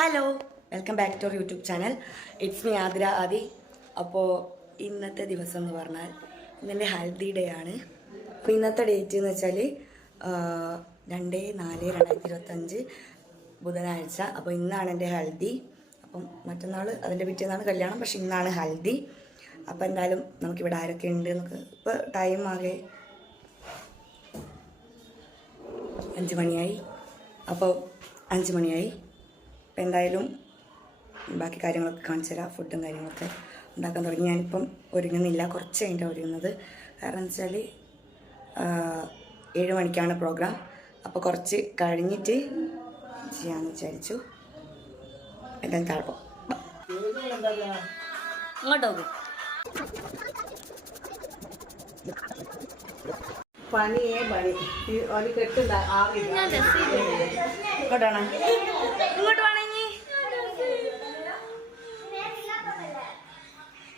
Hello, welcome back to our YouTube channel. It's me Athira Aadi. അപ്പോൾ ഇന്നത്തെ ദിവസം എന്ന് പറഞ്ഞാൽ ഇന്നെൻ്റെ ഹൽദി ഡേ ആണ്. അപ്പോൾ ഇന്നത്തെ ഡേറ്റ് എന്ന് വെച്ചാൽ 2/4/2025 ബുധനാഴ്ച. അപ്പോൾ ഇന്നാണ് എൻ്റെ ഹൽദി. അപ്പം മറ്റന്നാൾ അതിൻ്റെ പിറ്റേന്നാണ് കല്യാണം, പക്ഷെ ഇന്നാണ് ഹൽദി. അപ്പോൾ എന്തായാലും നമുക്കിവിടെ ആരൊക്കെ ഉണ്ട് നമുക്ക് ഇപ്പോൾ ടൈം ആകെ 5 മണിയായി. അപ്പോൾ 5 മണിയായി. അപ്പോൾ എന്തായാലും ബാക്കി കാര്യങ്ങളൊക്കെ കാണിച്ചു തരാം. ഫുഡും കാര്യങ്ങളൊക്കെ ഉണ്ടാക്കാൻ തുടങ്ങി. ഞാനിപ്പം ഒരുങ്ങുന്നില്ല, കുറച്ച് കഴിഞ്ഞിട്ട് ഒരുങ്ങുന്നത്. കാരണം എന്ന് വെച്ചാൽ 7 മണിക്കാണ് പ്രോഗ്രാം. അപ്പോൾ കുറച്ച് കഴിഞ്ഞിട്ട് ചെയ്യാമെന്ന് വിചാരിച്ചു. എന്തായാലും താഴ്പോ ഇങ്ങോട്ട് നോക്കും. പണിയേ പണി ഇങ്ങോട്ടാണ്, ഇങ്ങോട്ട് വേണമെങ്കിൽ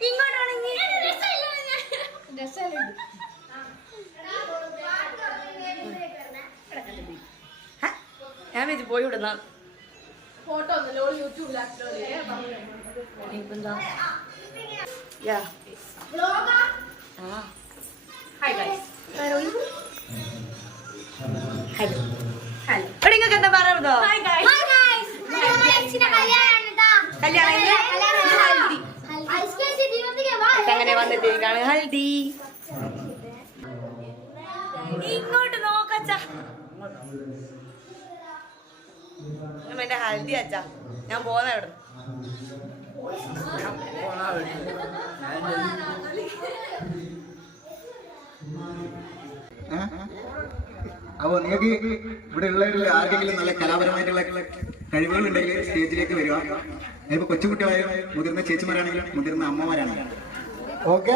ഇങ്ങോട്ടാണെങ്കിൽ ഞാൻ വെച്ച് പോയി വിടുന്ന ഫോട്ടോ യൂട്യൂബിലാ. നിങ്ങൾക്ക് എന്താ പറയുന്നോ? അങ്ങനെ വന്നിട്ടേക്കാണ് ഹൽദി. ഇങ്ങോട്ട് നോക്കച്ച, എന്റെ ഹൽദി അച്ഛ. ഞാൻ പോന്ന ഇവിടെ അപ്പോൾ നിങ്ങൾക്ക് ഇവിടെ ഉള്ളവരിൽ ആർക്കെങ്കിലും നല്ല കലാപരമായിട്ടുള്ള കഴിവുകൾ ഉണ്ടെങ്കിൽ സ്റ്റേജിലേക്ക് വരിക. അതിപ്പോൾ കൊച്ചുകുട്ടികളായാലും മുതിർന്ന ചേച്ചിമാരാണെങ്കിലും മുതിർന്ന അമ്മമാരാണെങ്കിലും ഓക്കെ.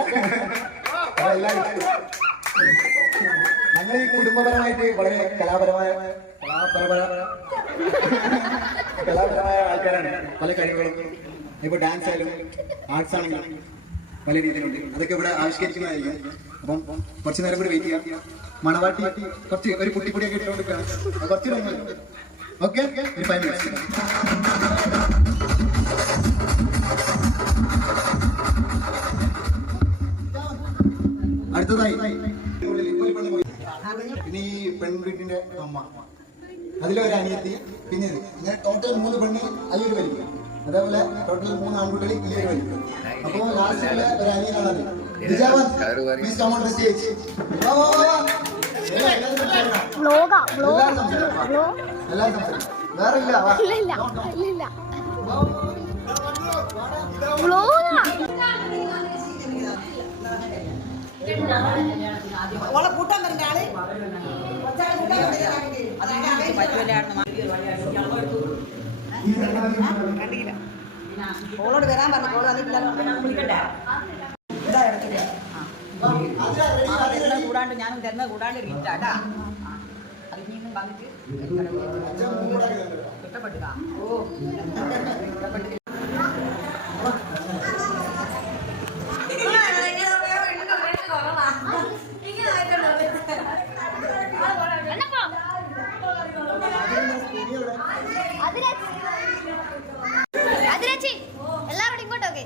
ഞങ്ങൾ ഈ കുടുംബപരമായിട്ട് വളരെ കലാപരമായ ആൾക്കാരാണ്. പല കഴിവുകളും ഇപ്പോൾ ഡാൻസ് ആയാലും ആർട്സ് ആണെങ്കിലും പല രീതിയിലുണ്ട്. അതൊക്കെ ഇവിടെ ആവിഷ്കരിക്കുന്നതായിരിക്കും. അപ്പം കുറച്ച് നേരം കൂടി വെയിറ്റ് ചെയ്യാം. മണവാട്ടി കുറച്ച് ഒരു കുട്ടിപ്പൊടിയൊക്കെ ഇട്ടുകൊണ്ടിരിക്കുകയാണ്. കുറച്ച് ഓക്കെ, ഒരു 5 മിനിറ്റ്സ്. അടുത്തതായി ഇനി പെൺവീട്ടിന്റെ അമ്മ, അതിലൊരു അനിയത്തി, പിന്നെ ഇങ്ങനെ ടോട്ടൽ 3 പെണ്ണ് അതിലൊരു വലിക്കും. അതേപോലെ ടോട്ടൽ 3 ആൺകുട്ടികൾ ഇതിലൊരു വലിക്കും. അപ്പോൾ ലാസ്റ്റിലുള്ള ഒരു അനിയനാണത്. ഓളെ കൂട്ടാൻ പറഞ്ഞ ആള് കണ്ടില്ല. ഓളോട് വരാൻ പറഞ്ഞു. ഓള് കൂടാണ്ട് ഞാനും തരുന്ന കൂടാണ്ട് ഇരിക്കാട്ടാ. അത് നീന്നും വന്നിട്ട് ഇഷ്ടപ്പെട്ടുക. ഓ ഇഷ്ടപ്പെട്ടു. എല്ലാവരോടും ഇങ്ങോട്ടൊക്കെ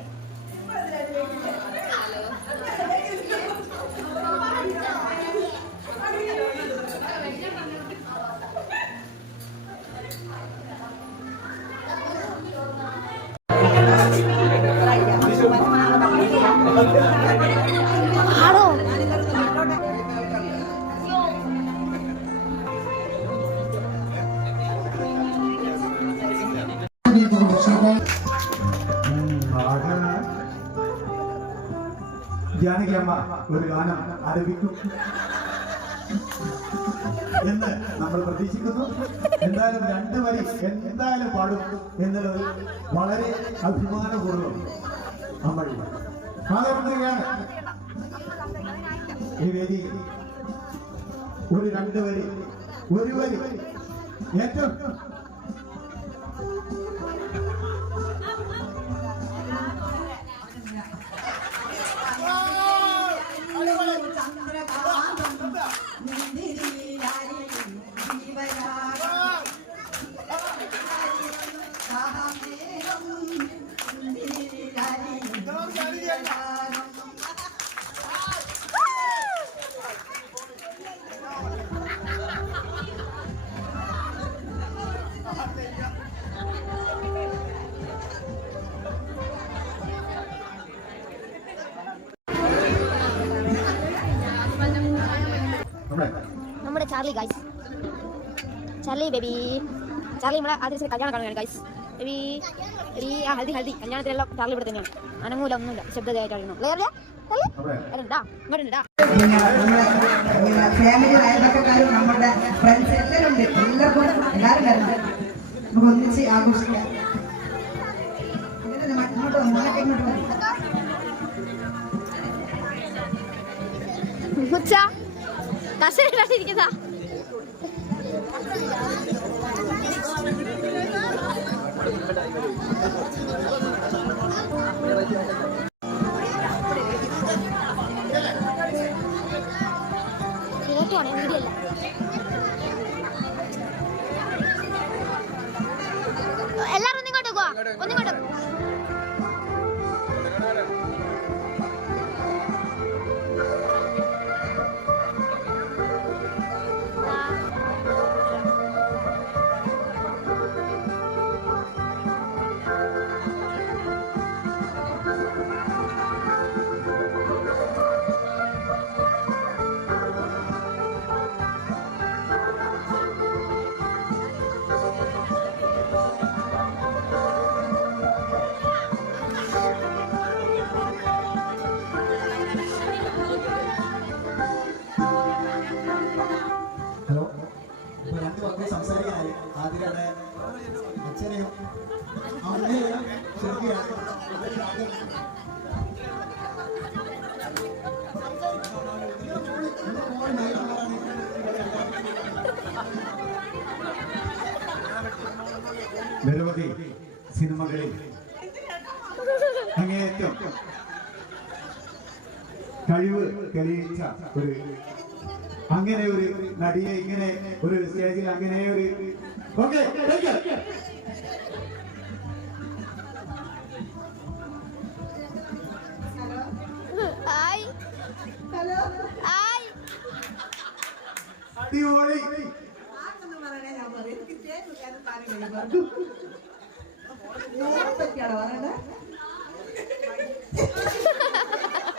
ആണോ? ജാനകിയമ്മ ഒരു ഗാനം ആലപിക്കും എന്ന് നമ്മൾ പ്രതീക്ഷിക്കുന്നു. എന്തായാലും 2 വരി എന്തായാലും പാടും എന്നുള്ളത് വളരെ അഭിമാനപൂർവ്വം നമ്മൾ ആദരിക്കുകയാണ്. ഈ വേദി ഒരു 2 വരി, ഒരു വരി ഏറ്റവും Ha ha നമ്മുടെ Charlie guys, Charlie baby, Charlie നമ്മളെ ആദ്യം കല്യാണം കാണുകയാണ് ഗൈസ്. ബേബി ബേബി ആ ഹൽദി കല്യാണത്തിലെല്ലാം ചാർലി ഇവിടെ തന്നെയാണ്. അനങ്ങൂല ഒന്നുമില്ല, ശബ്ദമായിട്ടായിരുന്നു. ഫാമിലി അയൽപക്കക്കാരും നമ്മുടെ ഫ്രണ്ട്സ് എല്ലാവരും ഉണ്ട്. എല്ലാവരും വരുന്നുണ്ട്. നമുക്ക് ഒന്നിച്ച് ആഘോഷിക്കാം. ഇങ്ങോട്ട് മതി. മുച്ച കസേരയിലിരിക്കുന്നതാ. ഫോട്ടോയാണ്, വീഡിയോ അല്ല. എല്ലാവരും ഒന്നിങ്ങോട്ട് പോവാ, ഒന്നിങ്ങോട്ട്. ഹലോ, ഇപ്പൊ രണ്ട് മക്കൾ സംസാരിക്കാനായി. ആദ്യമാണ് അച്ഛനെയും അമ്മയെയും ക്ഷണിക്കുകയാണ്. നിരവധി സിനിമകളിൽ അങ്ങേയറ്റം കഴിവ് തെളിയിച്ച അങ്ങനെ ഒരു നടിയെ ഇങ്ങനെ ഒരു സ്റ്റേജിൽ അങ്ങനെ ഒരു അടിപൊളി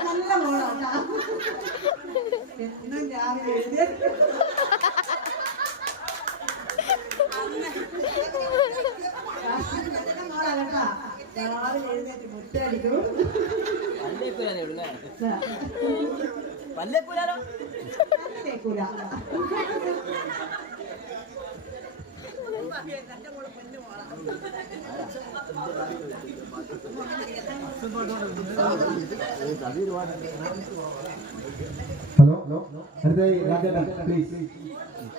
നല്ല മോളാണ്. എന്നും രാവിലെ എഴുന്നേറ്റ് മോളാകട്ടാ, രാവിലെ എഴുന്നേറ്റ് മുറ്റടിക്കും. പല്ലേക്കൂല. ഹലോ, അടുത്തായി രാജേട്ടൻ പ്ലീസ്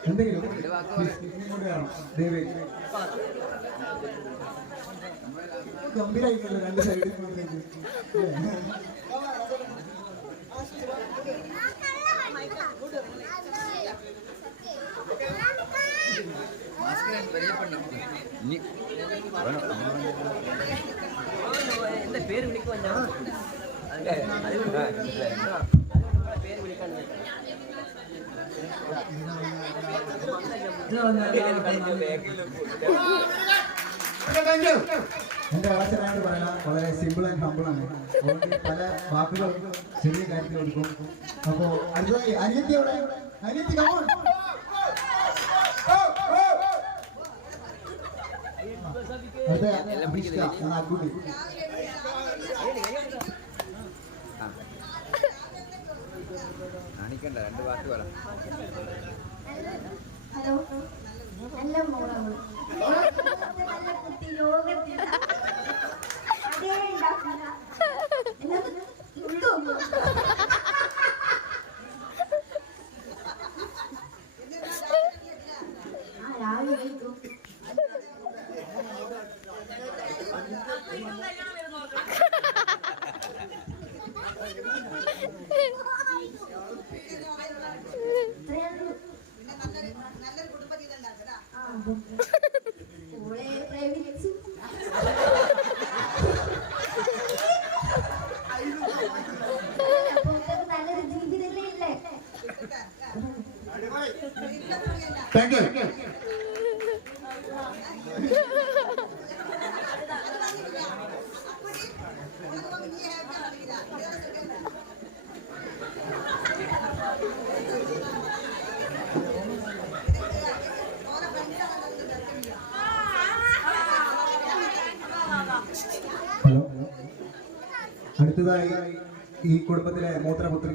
എന്തെങ്കിലും ഗംഭീരായിക്കല്ലോ രണ്ട് സൈഡിൽ എന്റെ പേര് വിളിക്കുവാ ഞാൻ പേര് വിളിക്കാൻ എന്റെ അവസരമായിട്ട് പറയാം, വളരെ സിമ്പിൾ ആൻഡ് ഹമ്പിൾ ആണ്. അതുകൊണ്ട് പല വാക്കുകളും ചെറിയ കാര്യത്തിൽ കൊടുക്കും. അപ്പോ അടുത്തതായി അനിയത്തിയോടെ അനിയത്തി ആക്കുട്ടി. കാണിക്കണ്ട രണ്ട് വാക്ക് പറ. ഹലോ, നല്ല മോളാണ്. നല്ല കുട്ടി ലോകത്തില്ല. അതേ ഉണ്ടാക്കില്ല. രാവിലെ നല്ലൊരു കുടുംബജീവിതം ഉണ്ടാക്കാം. Thank you. ഹലോ, അടുത്തതായി ഈ കുടുംബത്തിലെ മൂത്രപുത്രി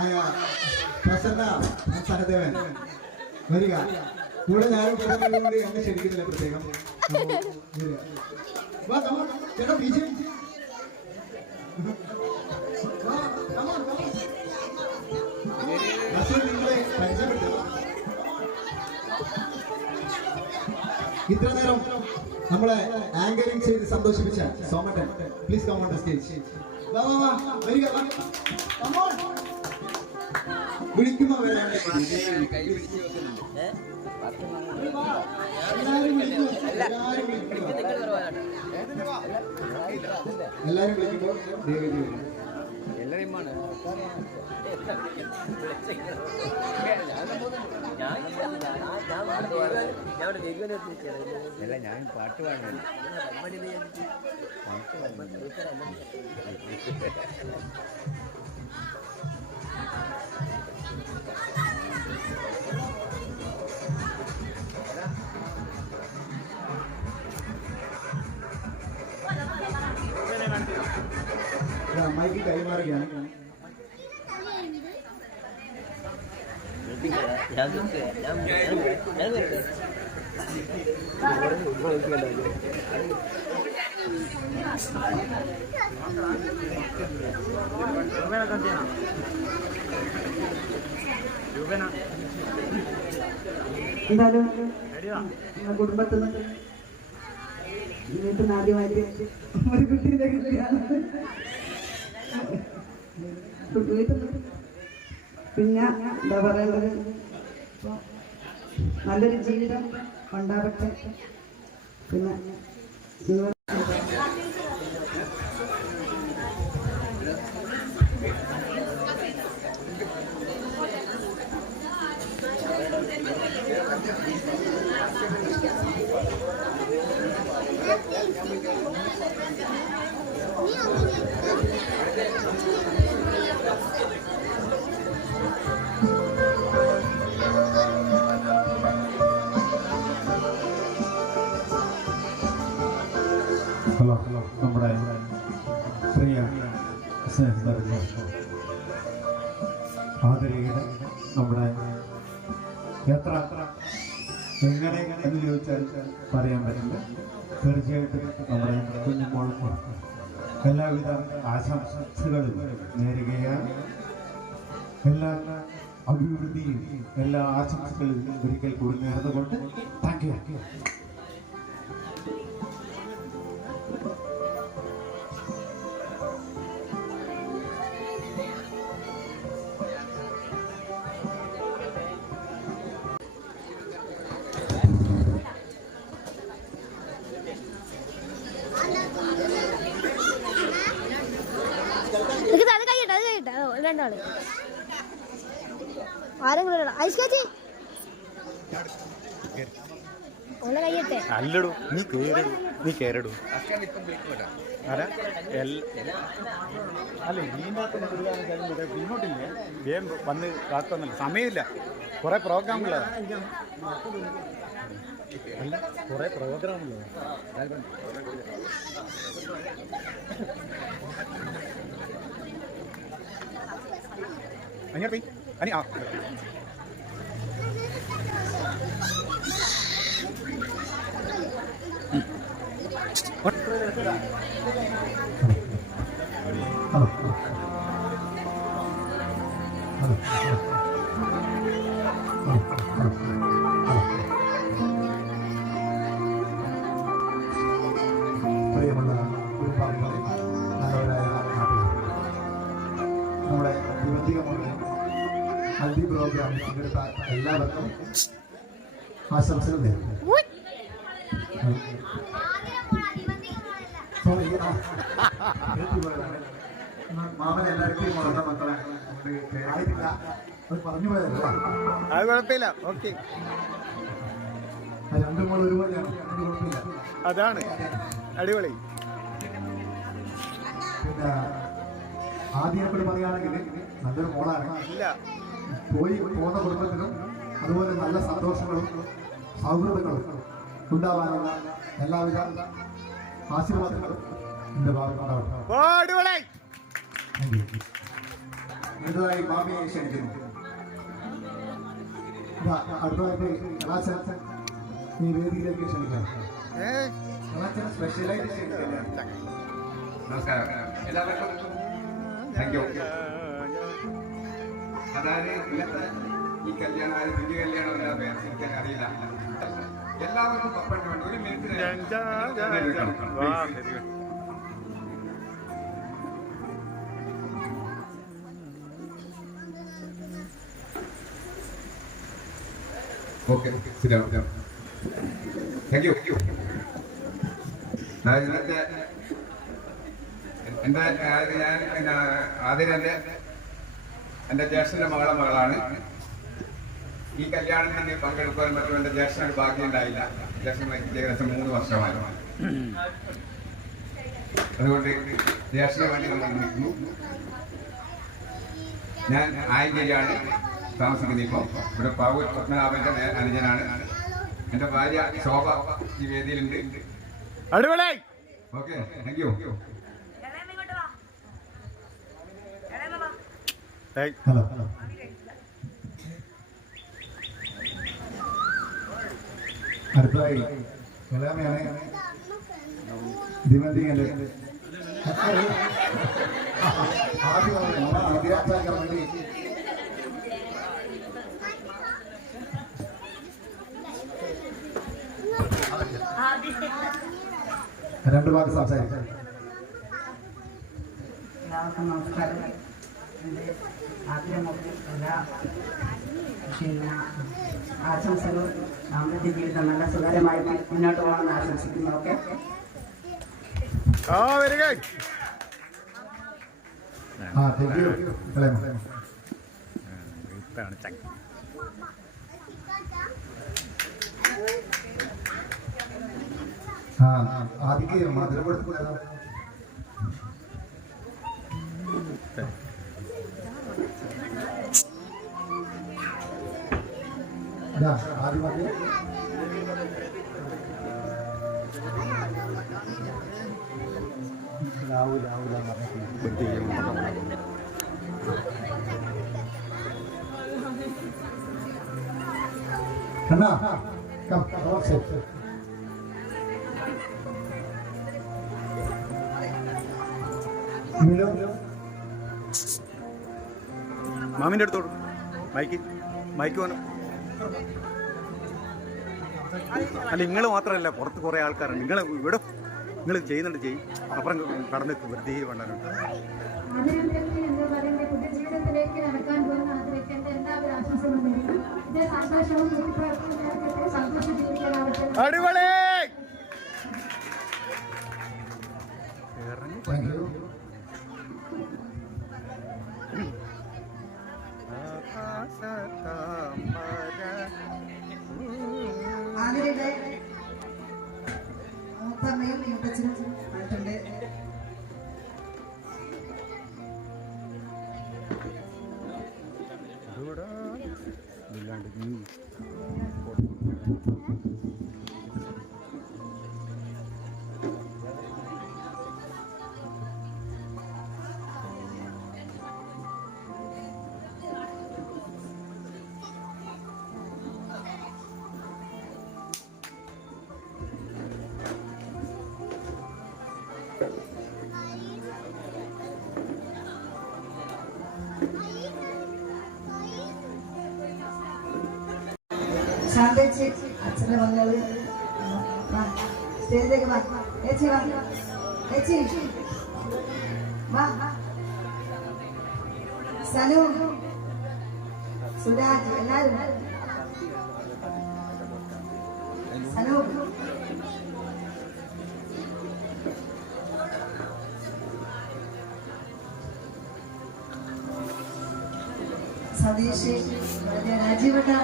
ആയ പ്രസന്ന സഹദേവൻ വരിക. കൂടെ ഞാനും കൂടി എന്നെ ക്ഷണിക്കുന്നില്ല പ്രത്യേകം. വരിക. വാ, come on. ചേട്ടാ ബീച്ച് നിങ്ങളെ പരിചയപ്പെട്ടു. ഇത്ര നേരം നമ്മളെ ആങ്കറിംഗ് ചെയ്ത് സന്തോഷിപ്പിച്ച സോമട്ടൻ, please come on the stage. വാ വാ വാ, വരിക. Come on. വിളിക്കുന്നവരാണ് എല്ലാരും വിളിക്കുമ്പോൾ ദേവി വരും. ഞാൻ പാട്ട് പാടുന്നു. അമ്മായിക്ക് കൈമാറുകയാണ്. എന്തായാലും കുടുംബത്തിൽ നിന്ന് വീട്ടിൽ നിന്ന് ആദ്യമായിട്ട് ഒരു കുട്ടീനെ കിട്ടുകയാണ്. വീട്ടിൽ നിന്ന് പിന്നെ എന്താ പറയേണ്ടത്, നല്ലൊരു ജീവിതം ഉണ്ടാവട്ടെ. പിന്നെ ഹലോ, നമ്മുടെ പ്രിയ സ്നേഹിതരെ, ആദരയുടെ നമ്മുടെ യാത്ര എങ്ങനെ എന്ന് ചോദിച്ചാൽ പറയാൻ പറ്റില്ല. തീർച്ചയായിട്ടും നമ്മുടെ കുഞ്ഞുമോൾക്ക് എല്ലാവിധ ആശംസകളും നേരുകയാണ്. എല്ലാ അഭിവൃദ്ധിയും എല്ലാ ആശംസകളും ഒരിക്കൽ കൂടി നേർന്നുകൊണ്ട് താങ്ക് യു. അത് കഴിയട്ടെ രണ്ടാള് ആരെങ്കിലും ഐസ് കാച്ചി ഓളെ കഴിയട്ടെ. അല്ലടൂ, നീ കേരടൂ. അല്ല ഇതിനകത്ത് ഇങ്ങോട്ടില്ലേ വേഗം വന്ന് കാത്തൊന്നുമില്ല, സമയമില്ല. കുറെ പ്രോഗ്രാമുള്ളതാ. അല്ല, കുറെ പ്രോഗ്രാമുള്ളതാ. അങ്ങനെ പോയി അനി ആ പ്രിയമുള്ള കുടുംബാംഗങ്ങളെ, നല്ലവരായ നാട്ടുകാർ, നമ്മുടെ യുവതികളുടെ ഹൽദി പ്രോഗ്രാമിൽ പങ്കെടുത്ത എല്ലാവർക്കും ആശംസകൾ നേരുന്നു. മാമൻ എല്ലാവർക്കും വളർന്ന മക്കളെ ആയിട്ടില്ല, അത് പറഞ്ഞു പോയതല്ല. അത് കുഴപ്പമില്ല. ഓക്കെ, രണ്ടും കൂടെ ഒരുപോലെയാണ്, അതിന് കുഴപ്പമില്ല. അതാണ് അടിപൊളി. പിന്നെ ആദ്യമായിട്ട് പറയുകയാണെങ്കിൽ നല്ലൊരു മോളാണ്. ഇല്ല, പോകുന്ന കുടുംബത്തിനും അതുപോലെ നല്ല സന്തോഷങ്ങളും സൗഹൃദങ്ങളും ഉണ്ടാവാനുള്ള എല്ലാവിധ ആശീർവാദങ്ങളും എൻ്റെ ഭാഗത്ത് ഉണ്ടാവട്ടെ. അടിപൊളി. അടുത്തതായി മാമിയെ ക്ഷണിക്കുന്നു. അടുത്തതായിട്ട് കലാചാരൻ ഈ വേദിയിലേക്ക് ക്ഷണിക്കാം. കലാചാരൻ സ്പെഷ്യലായിട്ട് ക്ഷണിക്കാം. നമസ്കാരം എല്ലാവർക്കും. Thank you. അതായത് ഇന്നത്തെ ഈ കല്യാണം വലിയ കല്യാണം എല്ലാ പേർക്കാൻ അറിയില്ല. എല്ലാവർക്കും പപ്പടം വേണ്ട. ഒരു മിനിറ്റ് ഓക്കെ, ശരിയാണ്. Thank you. ഇന്നത്തെ ഞാൻ ആദ്യം എൻ്റെ ജ്യേഷ്ഠൻ്റെ മകളാണ്. ഈ കല്യാണത്തിന് പങ്കെടുക്കാൻ പറ്റും എൻ്റെ ജ്യേഷ്ഠന് ഭാഗ്യം ഉണ്ടായില്ല. ജ്യേഷ്ഠൻ ഏകദേശം 3 വർഷമായി. അതുകൊണ്ട് ജ്യേഷ്ഠന് വേണ്ടി നമ്മൾ നിൽക്കുന്നു. ഞാൻ ആയഞ്ചേരിയാണ് താമസിക്കുന്നത്. ഇപ്പോൾ ഇവിടെ പാവൂർ പത്മനാഭൻ്റെ അനുജനാണ്. എൻ്റെ ഭാര്യ ശോഭ ഈ വേദിയിലുണ്ട്. അടിപൊളി. Okay, thank you. ഹലോ. അടുത്തതായി കലാമയാണ് ദിമന്തികൻ്റെ രണ്ടു വാക്ക് സംസാരിക്കാം. എല്ലാവർക്കും നമസ്കാരം. എൻ്റെ ആദ്യമൊക്കെ എല്ലാ പിന്നെ ആശംസകളും ദാമ്പത്യ ജീവിതം നല്ല സുഖകരമായി മുന്നോട്ട് പോകണമെന്ന് ആശംസിക്കുന്നു. Okay, very good. Thank you. ഇതാണ് ചങ്ങ. ആദ്യം മധുരം കൊടുത്തു. ആദ്യം Anna, come, outside. Milo. മാമിൻ്റെ അടുത്തോട് മൈക്ക് വേണം. അല്ല, നിങ്ങൾ മാത്രമല്ല, പുറത്ത് കുറേ ആൾക്കാരുണ്ട്. നിങ്ങൾ ചെയ്യുന്നുണ്ട്, ചെയ്യും. അപ്പുറം കടന്ന് വെറുതെ വേണ്ടാനുണ്ട്. അടിപൊളി. ആതിരയുടെ മൂത്തമ്മയും മൂത്തച്ഛനും ആയിട്ടുണ്ട്. ശാന്തേച്ചി അച്ഛൻ്റെ മകള് സ്റ്റേജിലേക്ക് വാ. ചേച്ചി വാ, ചേച്ചി വാ. സനു, സുരാജ്, എല്ലാരും സനു. സതീഷ്, രാജീവേട്ടൻ.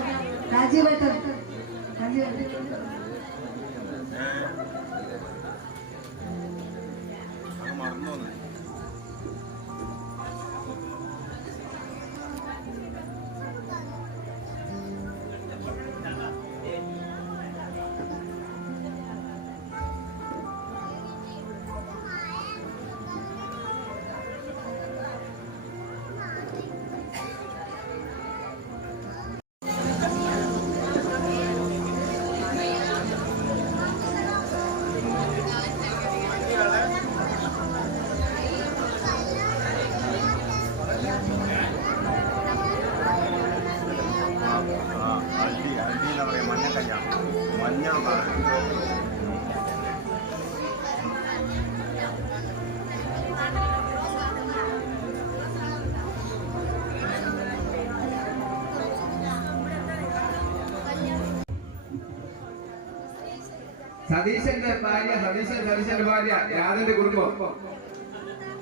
സതീശന്റെ ഭാര്യ, സതീശന്റെ ഭാര്യ രാധന്റെ കുടുംബം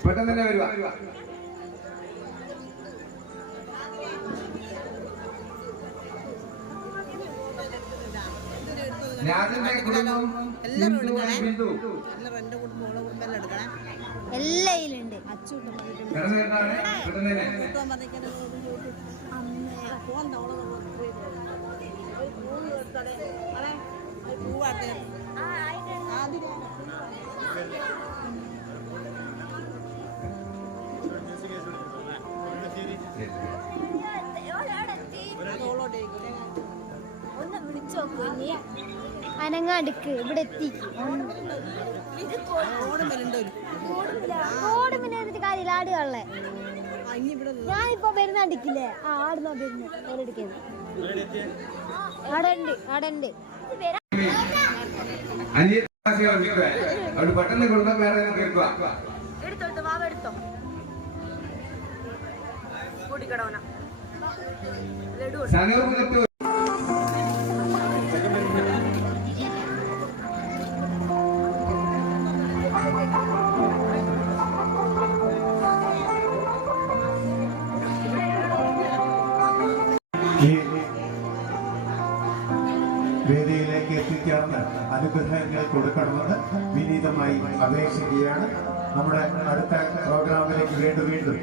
പെട്ടെന്ന് തന്നെ വരുക. രാധന്റെ കുടുംബം ബിന്ദു എല്ലായിലുണ്ട്. പെട്ടെന്ന് തന്നെ ഒന്ന് വിളിച്ചോ അനങ്ങാടുക്ക് ഇവിടെ എത്തി. ഓടുമില്ല കാര്യമില്ല. ആടുകളെ ഞാനിപ്പോ വരുന്ന അടിക്കില്ലേ? ആ ആടുന്ന വരുന്ന ഓരടിക്കുന്നത് ആടുണ്ട്. അവിടെ പെട്ടെന്ന് കുടുംബക്കാരെ കേൾക്കുക. എടുത്തോ മാവ എടുത്തോ. സനൂപ് ഈ വേദിയിലേക്ക് എത്തിച്ചേർന്ന് അനുഗ്രഹങ്ങൾ കൊടുക്കണമെന്ന് വിനീതമായി അപേക്ഷിക്കുകയാണ്. നമ്മുടെ അടുത്ത പ്രോഗ്രാമിലേക്ക് വീണ്ടും